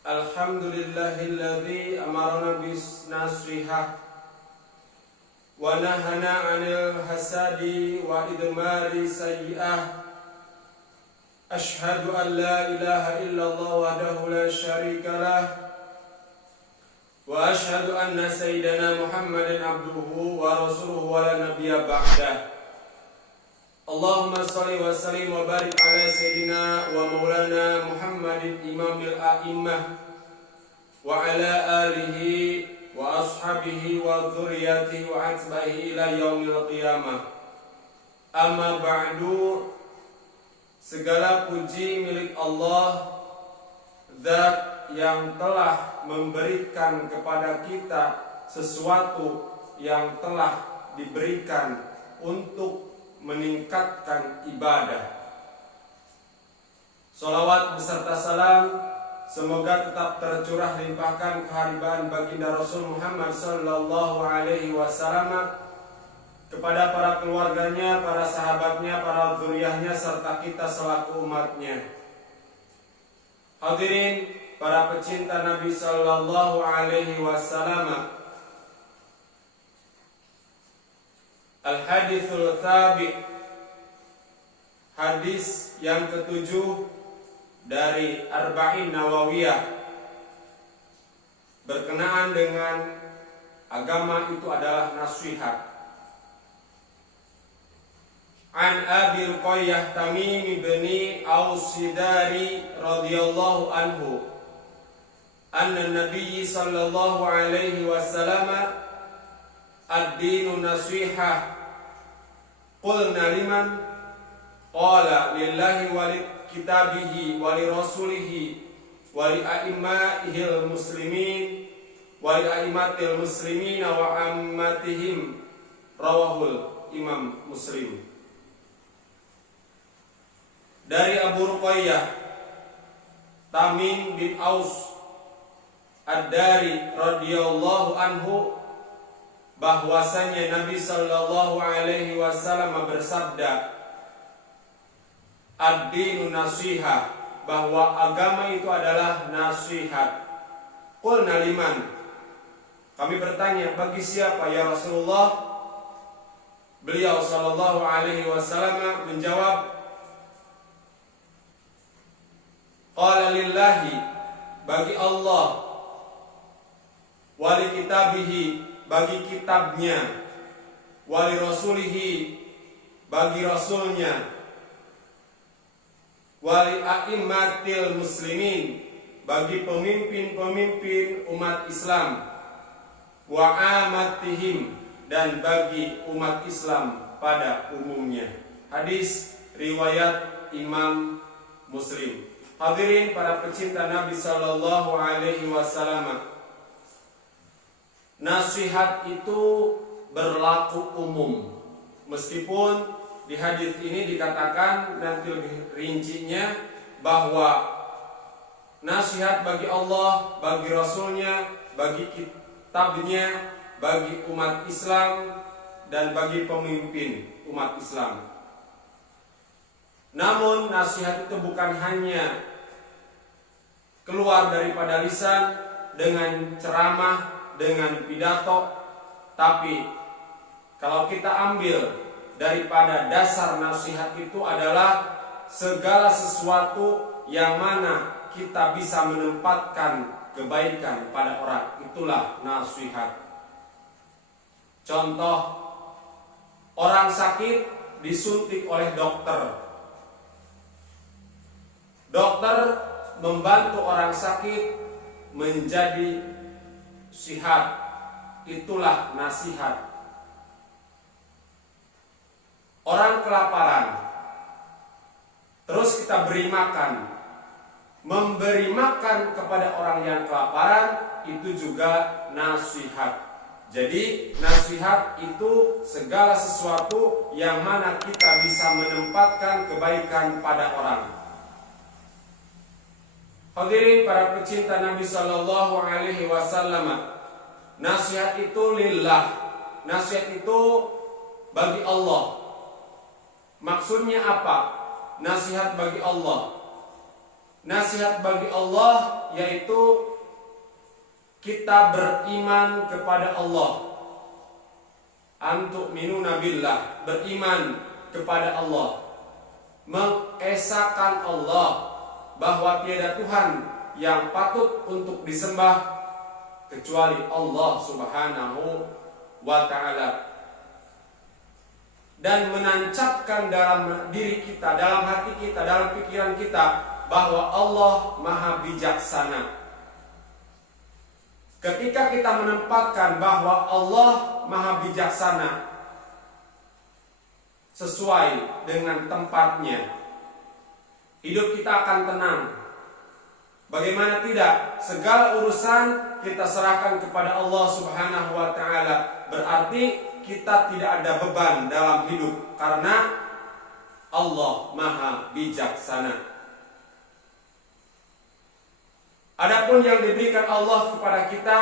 Alhamdulillahilladzi amarna bis nasihah wa nahana 'anil hasadi wa idmari sayyi'ah. Ashhadu an la ilaha illallah wahdahu la syarika lah wa ashhadu anna sayyidana Muhammadan abduhu wa rasuluhu wa la nabiyya ba'dah. Allahumma salli wa sallim wa barik ala sayyidina wa maulana Muhammadin imamil a'immah wa ala alihi wa ashabihi wa dzurriyyatihi wa atba'ihi ila yaumil qiyamah. Amma ba'du, segala puji milik Allah, Zat yang telah memberikan kepada kita sesuatu yang telah diberikan untuk meningkatkan ibadah. Salawat beserta salam semoga tetap tercurah limpahkan keharibaan baginda Rasul Muhammad sallallahu alaihi wasallam kepada para keluarganya, para sahabatnya, para dzurriyyahnya serta kita selaku umatnya. Hadirin para pecinta Nabi sallallahu alaihi wasallam, Al-Hadithul Tsabi', hadis yang ketujuh dari Arba'in Nawawiyah, berkenaan dengan agama itu adalah nasihat. An Abi Ruqayyah Tamim bin Aus Sidari radhiyallahu anhu anna Nabi sallallahu alaihi wasallam ad-dinu nasihah. Qulna liman? Qala lillahi wa li kitabihi wa li rasulihi wa li a'imma'ihil muslimin wa li a'immatil muslimina wa ammatihim. Rawahul Imam Muslim. Dari Abu Ruqayyah Tamim bin Aus Ad-Dari radhiyallahu anhu bahwasanya Nabi sallallahu alaihi wasallam bersabda, ad-dinu nasihah, bahwa agama itu adalah nasihat. Qulna liman? Kami bertanya, bagi siapa ya Rasulullah? Beliau sallallahu alaihi wasallam menjawab, qala lillahi, bagi Allah, wali kitabihi, bagi kitabnya, wali rasulihi, bagi rasulnya, wali a'immatil muslimin, bagi pemimpin-pemimpin umat Islam, wa amatihim, dan bagi umat Islam pada umumnya. Hadis riwayat Imam Muslim. Hadirin para pecinta Nabi sallallahu alaihi wasallam, nasihat itu berlaku umum. Meskipun di hadis ini dikatakan nanti lebih rincinya bahwa nasihat bagi Allah, bagi Rasulnya, bagi kitabnya, bagi umat Islam, dan bagi pemimpin umat Islam. Namun nasihat itu bukan hanya keluar daripada lisan dengan ceramah, dengan pidato, tapi kalau kita ambil daripada dasar nasihat itu adalah segala sesuatu yang mana kita bisa menempatkan kebaikan pada orang, itulah nasihat. Contoh, orang sakit disuntik oleh dokter. Dokter membantu orang sakit menjadi sihat, itulah nasihat. Orang kelaparan, terus kita beri makan. Memberi makan kepada orang yang kelaparan itu juga nasihat. Jadi nasihat itu segala sesuatu yang mana kita bisa menempatkan kebaikan pada orang. Hadirin para pecinta Nabi sallallahu alaihi wasallam, nasihat itu lillah. Nasihat itu bagi Allah. Maksudnya apa? Nasihat bagi Allah. Nasihat bagi Allah yaitu kita beriman kepada Allah. Antu'minuna billah, beriman kepada Allah, mengesahkan Allah bahwa tiada Tuhan yang patut untuk disembah kecuali Allah Subhanahu wa ta'ala, dan menancapkan dalam diri kita, dalam hati kita, dalam pikiran kita bahwa Allah Maha Bijaksana. Ketika kita menempatkan bahwa Allah Maha Bijaksana sesuai dengan tempatnya, hidup kita akan tenang. Bagaimana tidak? Segala urusan kita serahkan kepada Allah Subhanahu wa ta'ala. Berarti kita tidak ada beban dalam hidup karena Allah Maha Bijaksana. Adapun yang diberikan Allah kepada kita,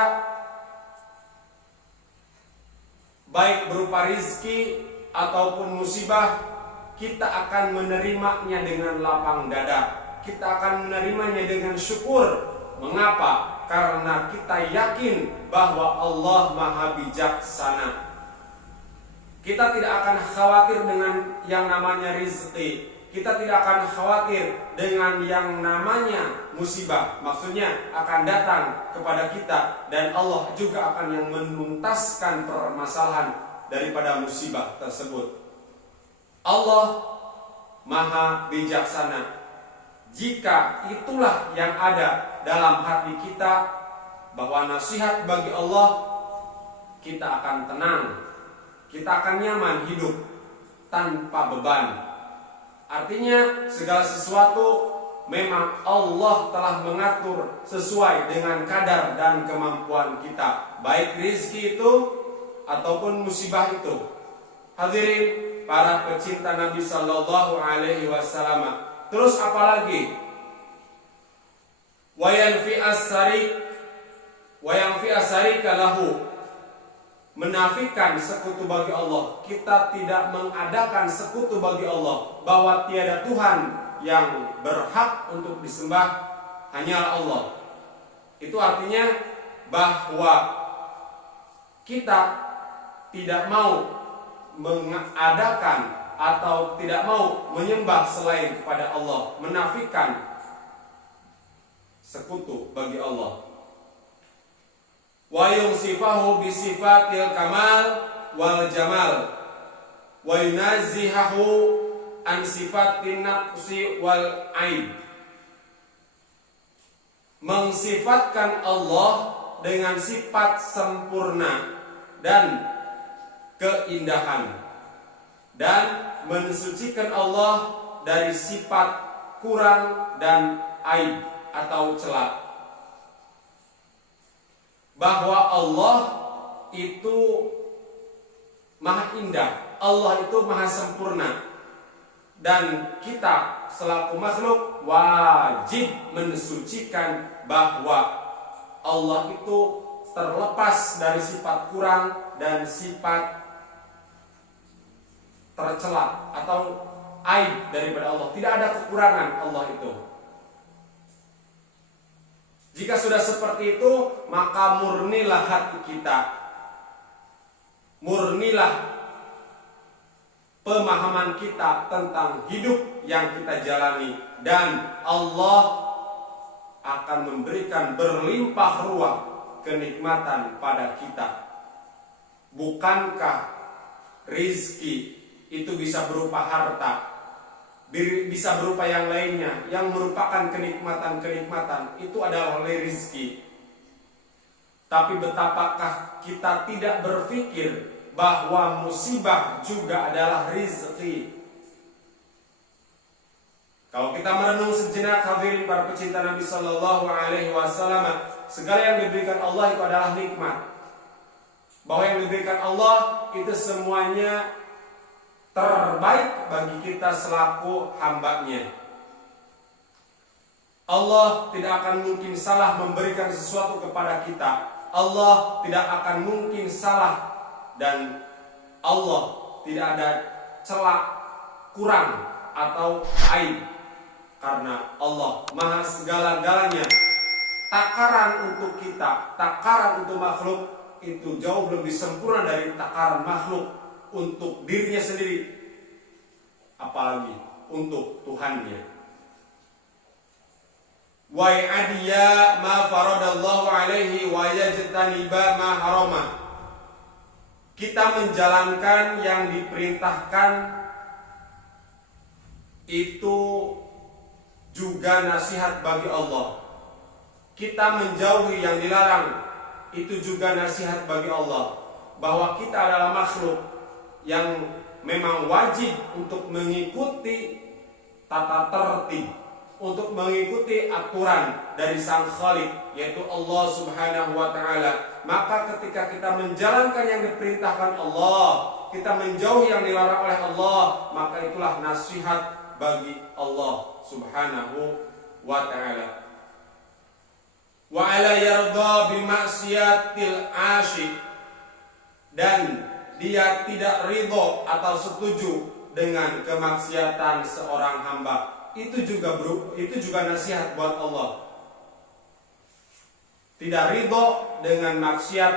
baik berupa rizki ataupun musibah, kita akan menerimanya dengan lapang dada. Kita akan menerimanya dengan syukur. Mengapa? Karena kita yakin bahwa Allah Maha Bijaksana. Kita tidak akan khawatir dengan yang namanya rizki. Kita tidak akan khawatir dengan yang namanya musibah. Maksudnya akan datang kepada kita, dan Allah juga akan yang menuntaskan permasalahan daripada musibah tersebut. Allah Maha Bijaksana. Jika itulah yang ada dalam hati kita, bahwa nasihat bagi Allah, kita akan tenang, kita akan nyaman hidup tanpa beban. Artinya segala sesuatu memang Allah telah mengatur sesuai dengan kadar dan kemampuan kita, baik rezeki itu ataupun musibah itu. Hadirin para pecinta Nabi Sallallahu Alaihi Wasallam. Terus apalagi? Wayanfi asarika lahu, menafikan sekutu bagi Allah. Kita tidak mengadakan sekutu bagi Allah, bahwa tiada Tuhan yang berhak untuk disembah, hanyalah Allah. Itu artinya bahwa kita tidak mau mengadakan atau tidak mau menyembah selain kepada Allah, menafikan sekutu bagi Allah. Wa yusifahu bi sifatil kamal wal jamal wa yunazzihahu an sifatin naqsi wal aib. Mensifatkan Allah dengan sifat sempurna dan keindahan, dan mensucikan Allah dari sifat kurang dan aib atau celah. Bahwa Allah itu maha indah, Allah itu maha sempurna, dan kita selaku makhluk wajib mensucikan bahwa Allah itu terlepas dari sifat kurang dan sifat tercela atau aib daripada Allah. Tidak ada kekurangan Allah itu. Jika sudah seperti itu, maka murnilah hati kita, murnilah pemahaman kita tentang hidup yang kita jalani, dan Allah akan memberikan berlimpah ruah kenikmatan pada kita. Bukankah rizki itu bisa berupa harta, bisa berupa yang lainnya yang merupakan kenikmatan-kenikmatan, itu adalah rezeki. Tapi betapakah kita tidak berpikir bahwa musibah juga adalah rezeki? Kalau kita merenung sejenak, hadirin para pecinta Nabi Sallallahu Alaihi Wasallam, segala yang diberikan Allah itu adalah nikmat. Bahwa yang diberikan Allah itu semuanya terbaik bagi kita selaku hambanya. Allah tidak akan mungkin salah memberikan sesuatu kepada kita. Allah tidak akan mungkin salah, dan Allah tidak ada celah kurang atau aib. karena Allah maha segala-galanya. Takaran untuk kita, takaran untuk makhluk itu jauh lebih sempurna dari takaran makhluk untuk dirinya sendiri, apalagi untuk Tuhannya. Wa ya'diya ma faradallahu alaihi wa yajtaniba ma harama. Kita menjalankan yang diperintahkan itu juga nasihat bagi Allah. Kita menjauhi yang dilarang itu juga nasihat bagi Allah, bahwa kita adalah makhluk yang memang wajib untuk mengikuti tata tertib, untuk mengikuti aturan dari Sang Khalik, yaitu Allah Subhanahu wa ta'ala. Maka ketika kita menjalankan yang diperintahkan Allah, kita menjauhi yang dilarang oleh Allah, maka itulah nasihat bagi Allah Subhanahu wa ta'ala. Wa ala yarda bimaksiatil asyik, dan dia tidak ridho atau setuju dengan kemaksiatan seorang hamba. Itu juga nasihat buat Allah. Tidak ridho dengan maksiat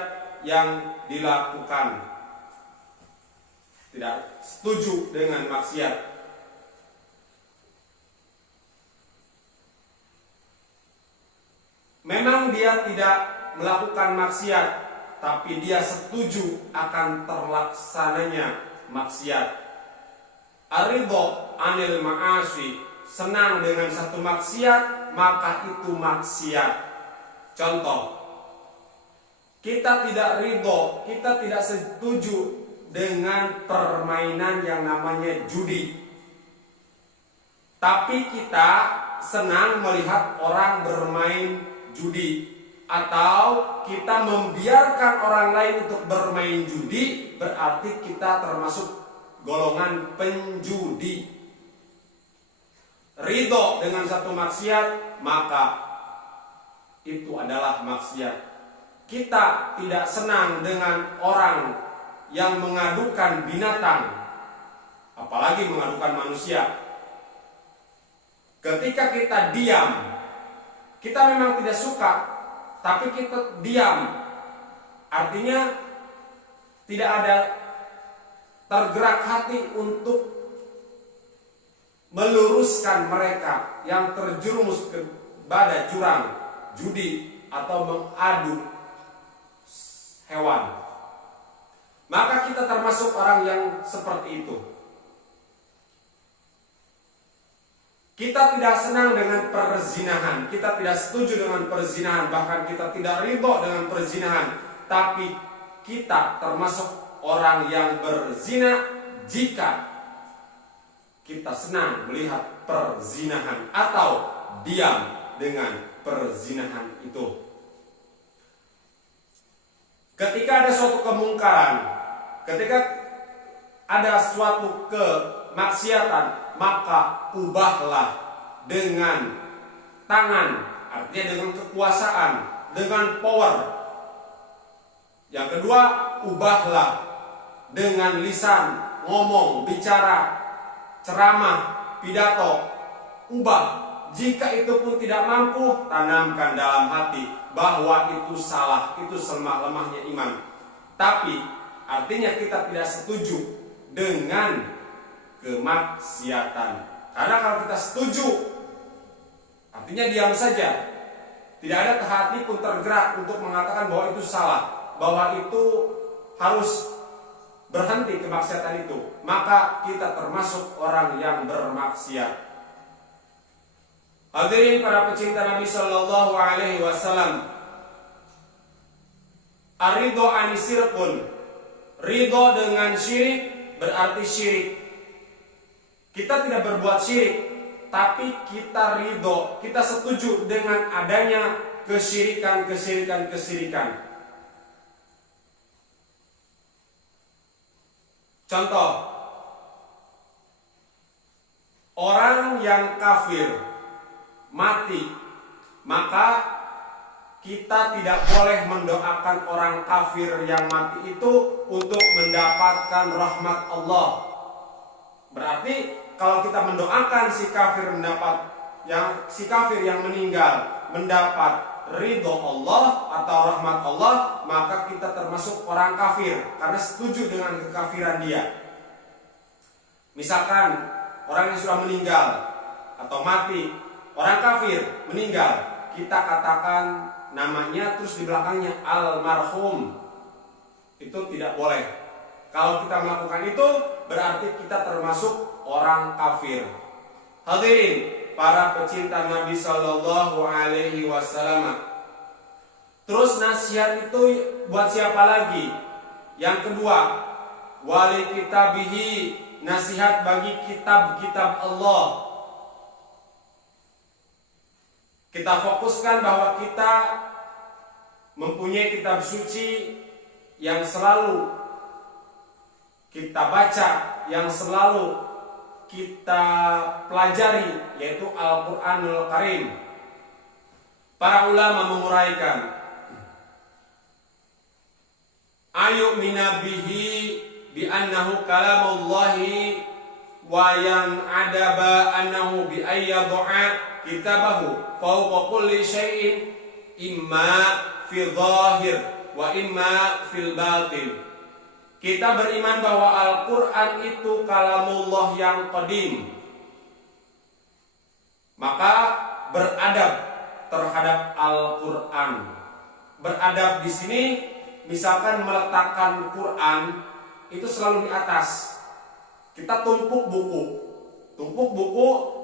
yang dilakukan, tidak setuju dengan maksiat. Memang dia tidak melakukan maksiat, tapi dia setuju akan terlaksananya maksiat. Aridho anil ma'asi, senang dengan satu maksiat, maka itu maksiat. Contoh, kita tidak ridho, kita tidak setuju dengan permainan yang namanya judi, tapi kita senang melihat orang bermain judi, atau kita membiarkan orang lain untuk bermain judi, berarti kita termasuk golongan penjudi. Ridho dengan satu maksiat, maka itu adalah maksiat. Kita tidak senang dengan orang yang mengadukan binatang, apalagi mengadukan manusia. Ketika kita diam, kita memang tidak suka, tapi kita diam, artinya tidak ada tergerak hati untuk meluruskan mereka yang terjerumus kepada jurang judi atau mengadu hewan. Maka kita termasuk orang yang seperti itu. Kita tidak senang dengan perzinahan, kita tidak setuju dengan perzinahan, bahkan kita tidak ridho dengan perzinahan. Tapi kita termasuk orang yang berzina jika kita senang melihat perzinahan atau diam dengan perzinahan itu. Ketika ada suatu kemungkaran, ketika ada suatu kemaksiatan, maka ubahlah dengan tangan, artinya dengan kekuasaan, dengan power. Yang kedua, ubahlah dengan lisan, ngomong, bicara, ceramah, pidato. Ubah. Jika itu pun tidak mampu, tanamkan dalam hati bahwa itu salah, itu selemah-lemahnya iman. Tapi artinya kita tidak setuju dengan kemaksiatan. Karena kalau kita setuju, artinya diam saja, tidak ada hati pun tergerak untuk mengatakan bahwa itu salah, bahwa itu harus berhenti kemaksiatan itu, maka kita termasuk orang yang bermaksiat. Hadirin para pecinta Nabi Sallallahu Alaihi Wasallam, aridho anisirkun, ridho dengan syirik berarti syirik. Kita tidak berbuat syirik, tapi kita ridho, kita setuju dengan adanya kesyirikan. Contoh, orang yang kafir mati, maka kita tidak boleh mendoakan orang kafir yang mati itu untuk mendapatkan rahmat Allah. Berarti kalau kita mendoakan si kafir mendapat si kafir yang meninggal mendapat ridho Allah atau rahmat Allah, maka kita termasuk orang kafir karena setuju dengan kekafiran dia. Misalkan orang yang sudah meninggal atau mati, orang kafir meninggal, kita katakan namanya terus di belakangnya almarhum. Itu tidak boleh. Kalau kita melakukan itu berarti kita termasuk orang kafir. Hadirin para pecinta Nabi Sallallahu Alaihi Wasallam. Terus nasihat itu buat siapa lagi? Yang kedua, wali kitabihi, nasihat bagi kitab-kitab Allah. Kita fokuskan bahwa kita mempunyai kitab suci yang selalu kita baca, yang selalu kita pelajari, yaitu Al-Quranul Karim. Para ulama menguraikan, ayu minabihi bi annahu kalamullahi wa yang adaba annahu bi ayyadha kitabahu fawqa kulli syai'in imma fi dhahir wa imma fil batin. Kita beriman bahwa Al-Quran itu kalamullah yang qadim. Maka beradab terhadap Al-Quran. Beradab di sini misalkan meletakkan Quran itu selalu di atas. Kita tumpuk buku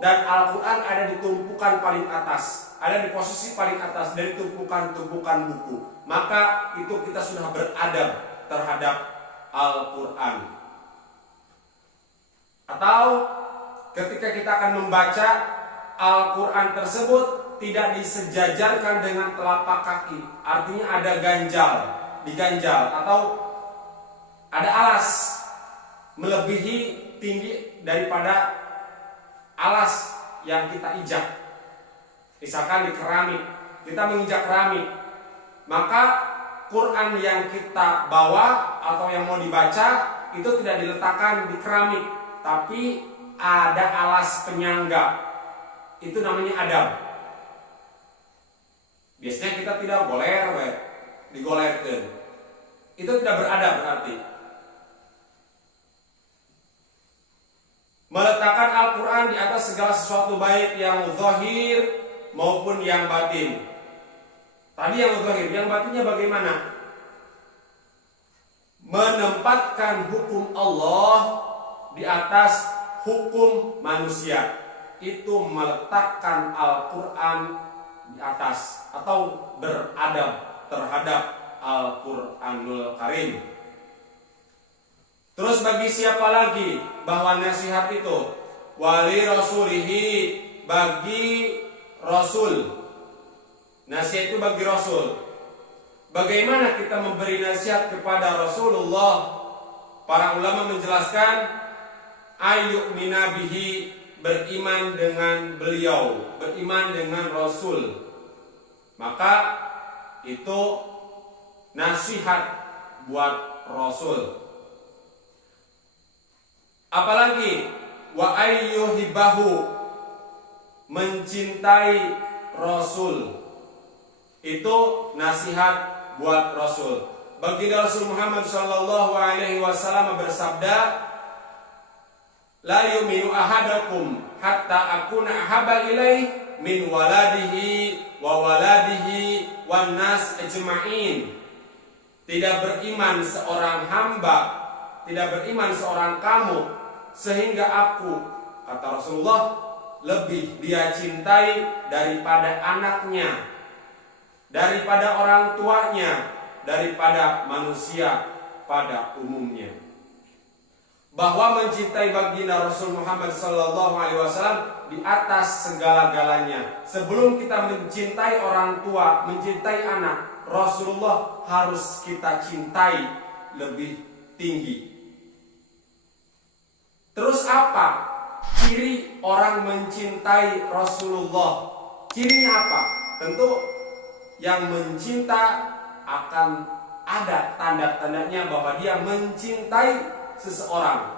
dan Al-Quran ada di tumpukan paling atas, ada di posisi paling atas dari tumpukan-tumpukan buku. Maka itu kita sudah beradab terhadap Al-Quran. Atau ketika kita akan membaca Al-Quran tersebut tidak disejajarkan dengan telapak kaki, artinya ada diganjal atau ada alas melebihi tinggi daripada alas yang kita injak. Misalkan di keramik, kita menginjak keramik, maka Quran yang kita bawa atau yang mau dibaca itu tidak diletakkan di keramik, tapi ada alas penyangga. Itu namanya adab. Biasanya kita tidak digolerkan. Itu tidak beradab berarti. Meletakkan Al-Quran di atas segala sesuatu baik yang zahir maupun yang batin. Tadi yang zahir, yang batinnya bagaimana? Menempatkan hukum Allah di atas hukum manusia. Itu meletakkan Al-Quran di atas atau beradab terhadap Al-Quranul Karim. Terus bagi siapa lagi bahwa nasihat itu? Wali rasulihi, bagi Rasul. Nasihat itu bagi Rasul. Bagaimana kita memberi nasihat kepada Rasulullah? Para ulama menjelaskan, ayu minabihi, beriman dengan beliau, beriman dengan Rasul. Maka itu nasihat buat Rasul. Apalagi wa ayyuhibahu, mencintai Rasul. Itu nasihat buat Rasul. Baginda Rasul Muhammad sallallahu alaihi wasallam bersabda, la yu'minu ahadakum hatta akuna ahabba ilaih min waladihi wa waladihi wan nas ajma'in. Tidak beriman seorang hamba, tidak beriman seorang kamu sehingga aku, kata Rasulullah, lebih dia cintai daripada anaknya, daripada orang tuanya, daripada manusia pada umumnya. Bahwa mencintai baginda Rasul Muhammad SAW di atas segala-galanya. Sebelum kita mencintai orang tua, mencintai anak, Rasulullah harus kita cintai lebih tinggi. Terus apa ciri orang mencintai Rasulullah? Cirinya apa? Tentu yang mencinta akan ada tanda-tandanya bahwa dia mencintai seseorang.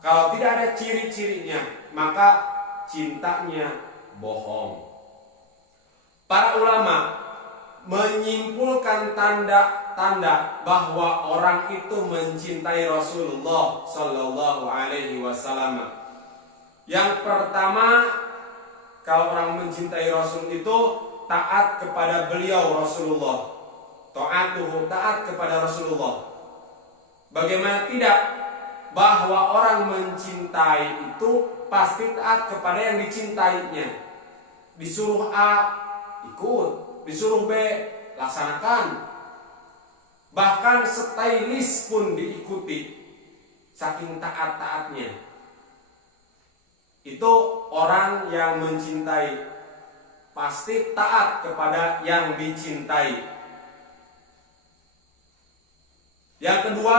Kalau tidak ada ciri-cirinya, maka cintanya bohong. Para ulama menyimpulkan tanda-tanda bahwa orang itu mencintai Rasulullah Sallallahu Alaihi Wasallam. Yang pertama, kalau orang mencintai Rasul itu taat kepada beliau Rasulullah. Ta'atuhu, taat kepada Rasulullah. Bagaimana tidak bahwa orang mencintai itu pasti taat kepada yang dicintainya. Disuruh A, ikut. Disuruh B, laksanakan. Bahkan stylist pun diikuti, saking taat-taatnya. Itu orang yang mencintai, pasti taat kepada yang dicintai. Yang kedua,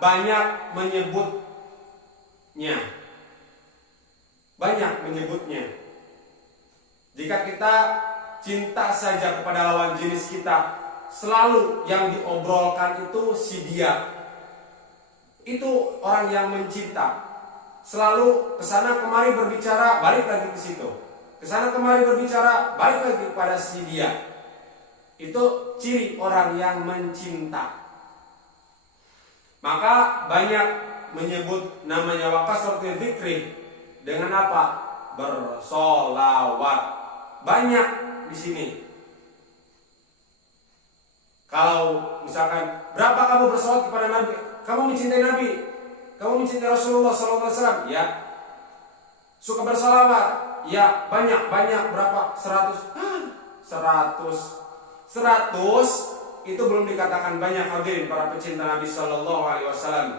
banyak menyebutnya. Banyak menyebutnya. Jika kita cinta saja kepada lawan jenis kita, selalu yang diobrolkan itu si dia. Itu orang yang mencinta. Selalu kesana kemari berbicara, balik lagi ke situ. Kesana kemari berbicara, balik lagi kepada si dia. Itu ciri orang yang mencinta. Maka banyak menyebut namanya wakasratul dzikri dengan apa? Bersolawat. Banyak di sini. Kalau misalkan berapa kamu bersolawat kepada Nabi? Kamu mencintai Nabi? Kamu mencintai Rasulullah SAW? Ya. Suka bersolawat? Ya, banyak. Berapa? 100? 100 itu belum dikatakan banyak, hadirin para pecinta Nabi Sallallahu Alaihi Wasallam.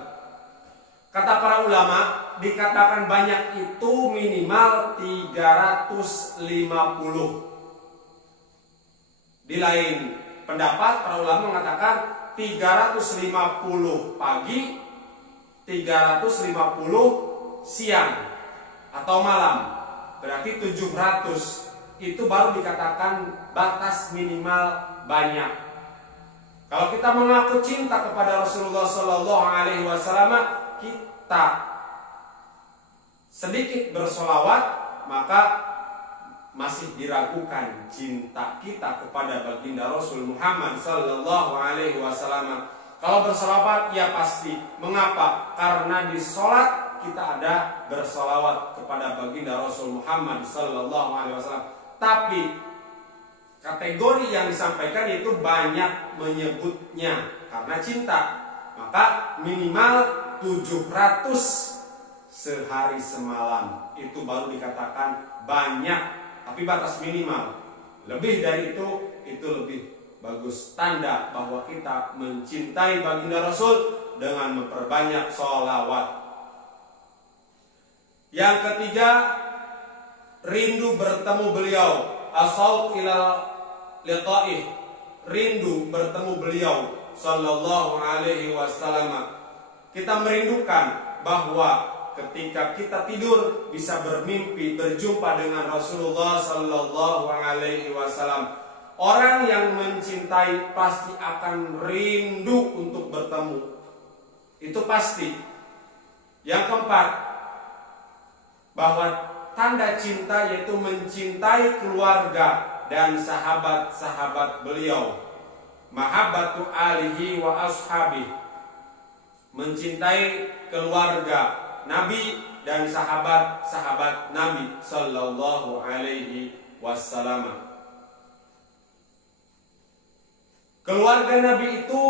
Kata para ulama, dikatakan banyak itu minimal 350. Di lain pendapat, para ulama mengatakan 350 pagi, 350 siang atau malam. Berarti 700 itu baru dikatakan batas minimal banyak. Kalau kita mengaku cinta kepada Rasulullah Sallallahu Alaihi Wasallam, kita sedikit bersolawat, maka masih diragukan cinta kita kepada baginda Rasul Muhammad Sallallahu Alaihi Wasallam. Kalau bersolawat, ya pasti. Mengapa? Karena di sholat kita ada bersolawat kepada baginda Rasul Muhammad Sallallahu Alaihi Wasallam. Tapi kategori yang disampaikan yaitu banyak menyebutnya karena cinta. Maka minimal 700 sehari semalam. Itu baru dikatakan banyak. Tapi batas minimal. Lebih dari itu lebih bagus. Tanda bahwa kita mencintai baginda Rasul dengan memperbanyak sholawat. Yang ketiga, rindu bertemu beliau. Asal ila liqa'ih, rindu bertemu beliau Sallallahu Alaihi Wasallam. Kita merindukan bahwa ketika kita tidur bisa bermimpi berjumpa dengan Rasulullah Sallallahu Alaihi Wasallam. Orang yang mencintai pasti akan rindu untuk bertemu. Itu pasti. Yang keempat, bahwa tanda cinta yaitu mencintai keluarga dan sahabat-sahabat beliau. Mahabbatu alihi wa ashabi. Mencintai keluarga Nabi dan sahabat-sahabat Nabi Sallallahu Alaihi Wasallam. Keluarga Nabi itu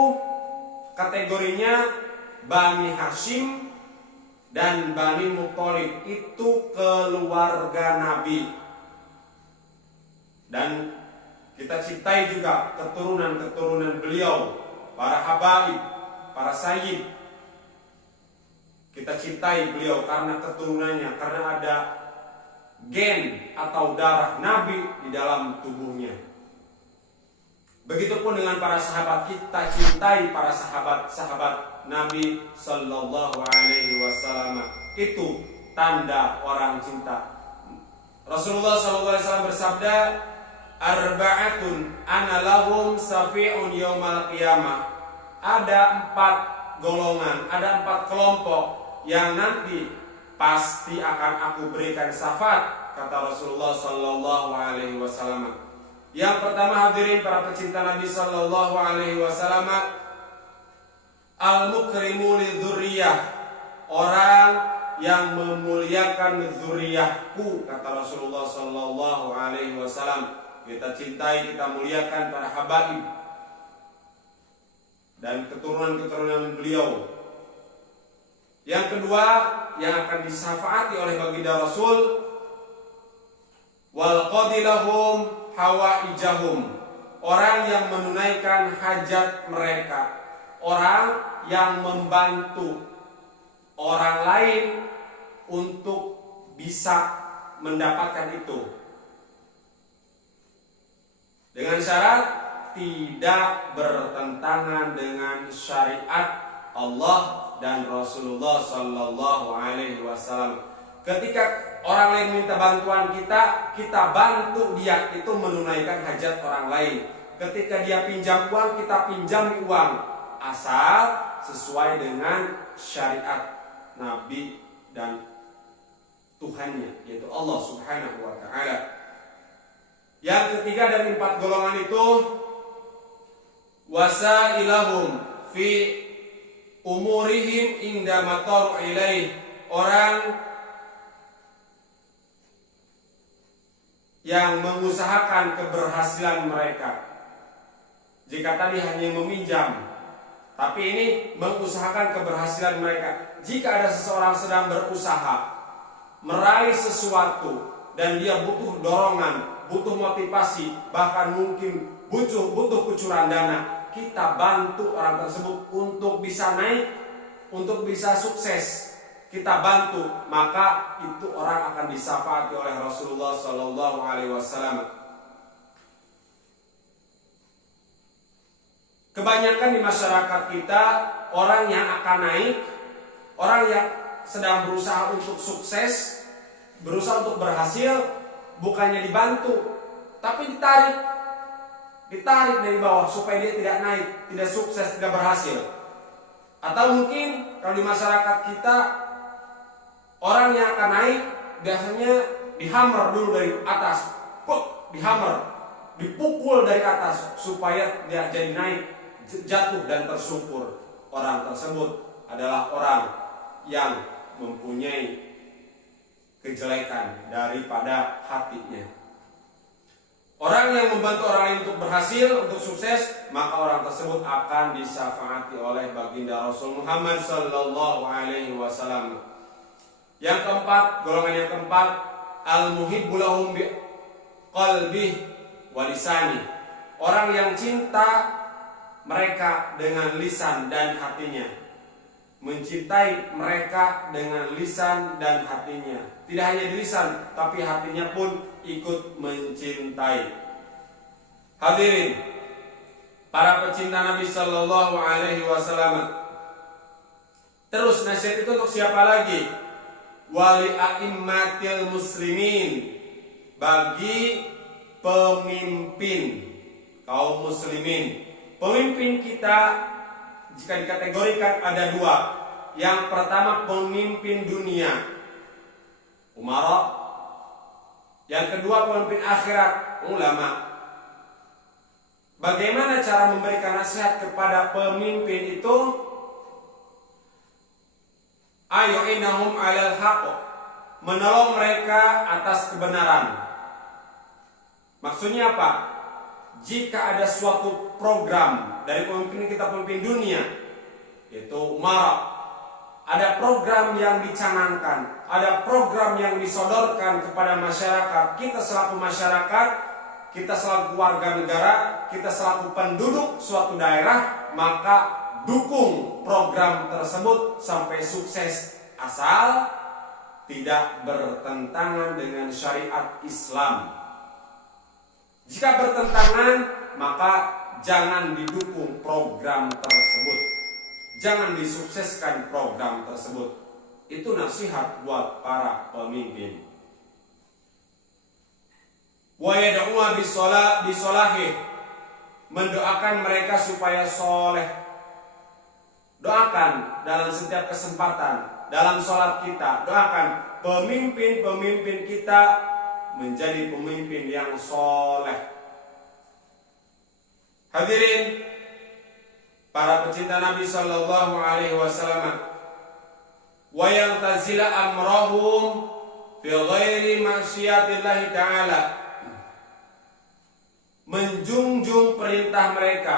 kategorinya Bani Hashim dan Bani Muthalib, itu keluarga Nabi. Dan kita cintai juga keturunan-keturunan beliau, para habaib, para sayyid. Kita cintai beliau karena keturunannya, karena ada gen atau darah Nabi di dalam tubuhnya. Begitupun dengan para sahabat, kita cintai para sahabat-sahabat Nabi Sallallahu Alaihi Wasallam. Itu tanda orang cinta. Rasulullah Sallallahu Alaihi Wasallam bersabda, arba'atun ana lahum safi'un yaumal qiyamah. Ada 4 golongan, ada 4 kelompok yang nanti pasti akan aku berikan syafaat, kata Rasulullah sallallahu alaihi wasallam. Yang pertama hadirin para pecinta Nabi sallallahu alaihi wasallam, al-mukrimu lidzurriyah, orang yang memuliakan zuriyahku, kata Rasulullah sallallahu alaihi wasallam. Kita cintai, kita muliakan para habaib dan keturunan-keturunan beliau. Yang kedua yang akan disyafaati oleh baginda Rasul, wal qadilahum hawaijahum, orang yang menunaikan hajat mereka, orang yang membantu orang lain untuk bisa mendapatkan itu, dengan syarat tidak bertentangan dengan syariat Allah dan Rasulullah sallallahu alaihi wasallam. Ketika orang lain minta bantuan kita, kita bantu dia itu menunaikan hajat orang lain. Ketika dia pinjam uang, kita pinjam uang, asal sesuai dengan syariat Nabi dan Tuhannya, yaitu Allah Subhanahu wa taala. Yang ketiga dari 4 golongan itu, wasailahum fi umurihim inda mataru ilaih, orang yang mengusahakan keberhasilan mereka. Jika tadi hanya meminjam, tapi ini mengusahakan keberhasilan mereka. Jika ada seseorang sedang berusaha meraih sesuatu dan dia butuh dorongan, butuh motivasi, bahkan mungkin butuh kucuran dana, kita bantu orang tersebut untuk bisa naik, untuk bisa sukses. Kita bantu, maka itu orang akan disyafaati oleh Rasulullah sallallahu alaihi wasallam. Kebanyakan di masyarakat kita, orang yang akan naik, orang yang sedang berusaha untuk sukses, berusaha untuk berhasil, bukannya dibantu, tapi ditarik dari bawah supaya dia tidak naik, tidak sukses, tidak berhasil. Atau mungkin kalau di masyarakat kita, orang yang akan naik biasanya dihammer dulu dari atas, dihammer, dipukul dari atas supaya dia jadi naik, jatuh dan tersungkur. Orang tersebut adalah orang yang mempunyai kejelekan daripada hatinya. Orang yang membantu orang lain untuk berhasil, untuk sukses, maka orang tersebut akan disyafaati oleh baginda Rasul Muhammad sallallahu alaihi wasallam. Yang keempat, golongan yang keempat, al-muhibbu lahum bi qalbih wa lisani, orang yang cinta mereka dengan lisan dan hatinya, mencintai mereka dengan lisan dan hatinya. Tidak hanya di lisan, tapi hatinya pun ikut mencintai. Hadirin, para pecinta Nabi sallallahu alaihi wasallam. Terus nasihat itu untuk siapa lagi? Wali a'immatil muslimin, bagi pemimpin kaum muslimin. Pemimpin kita jika dikategorikan ada 2. Yang pertama pemimpin dunia, umara. Yang kedua pemimpin akhirat, ulama. Bagaimana cara memberikan nasihat kepada pemimpin itu? Ayu'inahum 'alal haqq, menolong mereka atas kebenaran. Maksudnya apa? Jika ada suatu program dari pemimpin kita, pemimpin dunia, yaitu umara, ada program yang dicanangkan, ada program yang disodorkan kepada masyarakat, kita selaku masyarakat, kita selaku warga negara, kita selaku penduduk suatu daerah, maka dukung program tersebut sampai sukses, asal tidak bertentangan dengan syariat Islam. Jika bertentangan, maka jangan didukung program tersebut, jangan disukseskan program tersebut. Itu nasihat buat para pemimpin. Wa yad'u bisolahih, mendoakan mereka supaya soleh. Doakan dalam setiap kesempatan dalam sholat kita. Doakan pemimpin-pemimpin kita menjadi pemimpin yang soleh. Hadirin para pecinta Nabi Sallallahu Alaihi Wasallam, wa yang tazila amrahum fi ghairi maksiatillahi ta'ala, menjunjung perintah mereka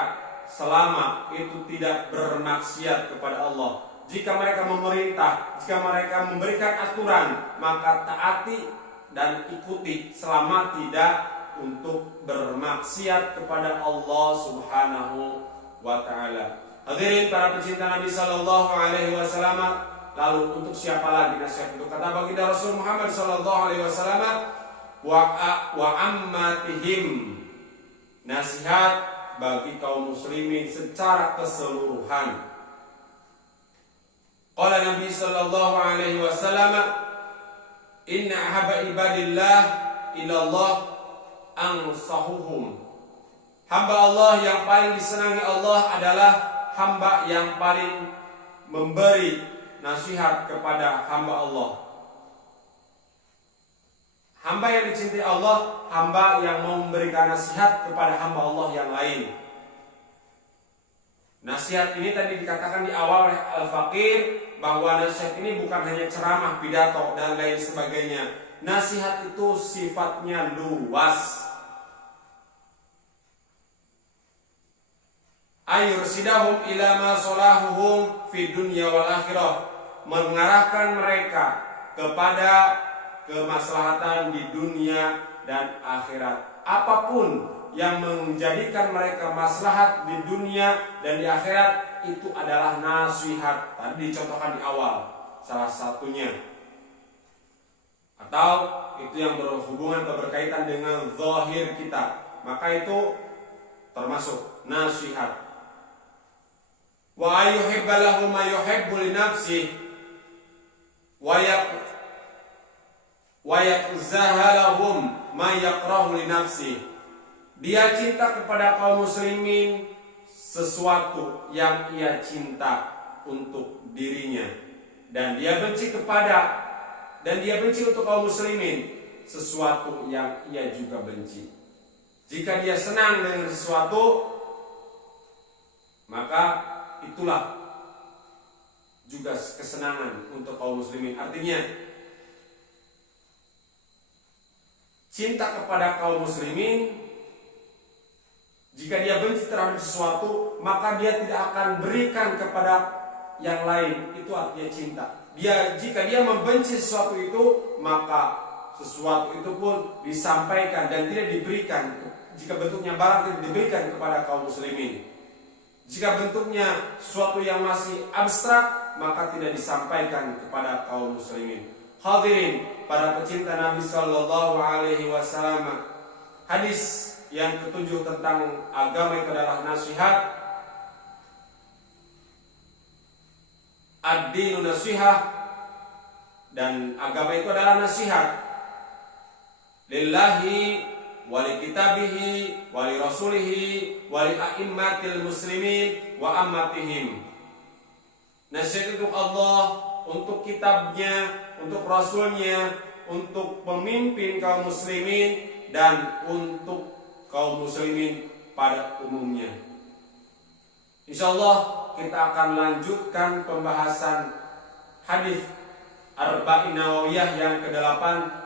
selama itu tidak bermaksiat kepada Allah. Jika mereka memerintah, jika mereka memberikan aturan, maka taati dan ikuti selama tidak untuk bermaksiat kepada Allah Subhanahu wa ta'ala. Hadirin para pecinta Nabi Sallallahu Alaihi Wasallam, lalu untuk siapa lagi nasihat itu? Kata baginda Rasul Muhammad Sallallahu Alaihi Wasallam, wa ammatihim, nasihat bagi kaum muslimin secara keseluruhan. Qala Nabi Sallallahu Alaihi Wasallam, inna ahabba ibadillah ilallah ansahuhum. Hamba Allah yang paling disenangi Allah adalah hamba yang paling memberi nasihat kepada hamba Allah. Hamba yang dicintai Allah, hamba yang memberikan nasihat kepada hamba Allah yang lain. Nasihat ini tadi dikatakan di awal oleh Al-Faqir, bahwa nasihat ini bukan hanya ceramah, pidato, dan lain sebagainya. Nasihat itu sifatnya luas. Ayursidahum ila ma salahuhum fi dunya wal akhirah, mengarahkan mereka kepada kemaslahatan di dunia dan akhirat. Apapun yang menjadikan mereka maslahat di dunia dan di akhirat, itu adalah nasihat. Tadi dicontohkan di awal salah satunya. Atau itu yang berhubungan atau berkaitan dengan zahir kita, maka itu termasuk nasihat. Wa ayyuhibba lahu ma yuhibbu li nafsihi wa yakzahalahum ma yakrahu li nafsihi. Dia cinta kepada kaum muslimin sesuatu yang ia cinta untuk dirinya, dan dia benci untuk kaum muslimin sesuatu yang ia juga benci. Jika dia senang dengan sesuatu, maka itulah juga kesenangan untuk kaum muslimin. Artinya, cinta kepada kaum muslimin, jika dia benci terhadap sesuatu, maka dia tidak akan berikan kepada yang lain. Itu artinya cinta. Jika dia membenci sesuatu itu, maka sesuatu itu pun disampaikan dan tidak diberikan. Jika bentuknya barang, tidak diberikan kepada kaum muslimin. Jika bentuknya sesuatu yang masih abstrak, maka tidak disampaikan kepada kaum muslimin. Hadirin para pecinta Nabi Sallallahu Alaihi Wasallam, hadis yang ketujuh tentang agama itu adalah nasihat. Ad-dinu nasihah, dan agama itu adalah nasihat. Lillahi wali kitabihi wali rasulihi wali a'immatil muslimin wa ammatihim. Nasihat untuk Allah, untuk kitabnya, untuk rasulnya, untuk pemimpin kaum muslimin, dan untuk kaum muslimin pada umumnya. Insyaallah kita akan lanjutkan pembahasan hadis Arba'in Nawawiyah yang ke-8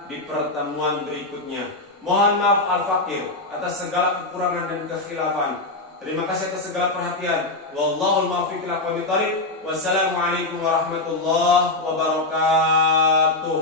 di pertemuan berikutnya. Mohon maaf Al-Faqir atas segala kekurangan dan kekhilafan. Terima kasih atas segala perhatian. Wallahul muwaffiq ila aqwamit thoriq. Wassalamualaikum warahmatullahi wabarakatuh.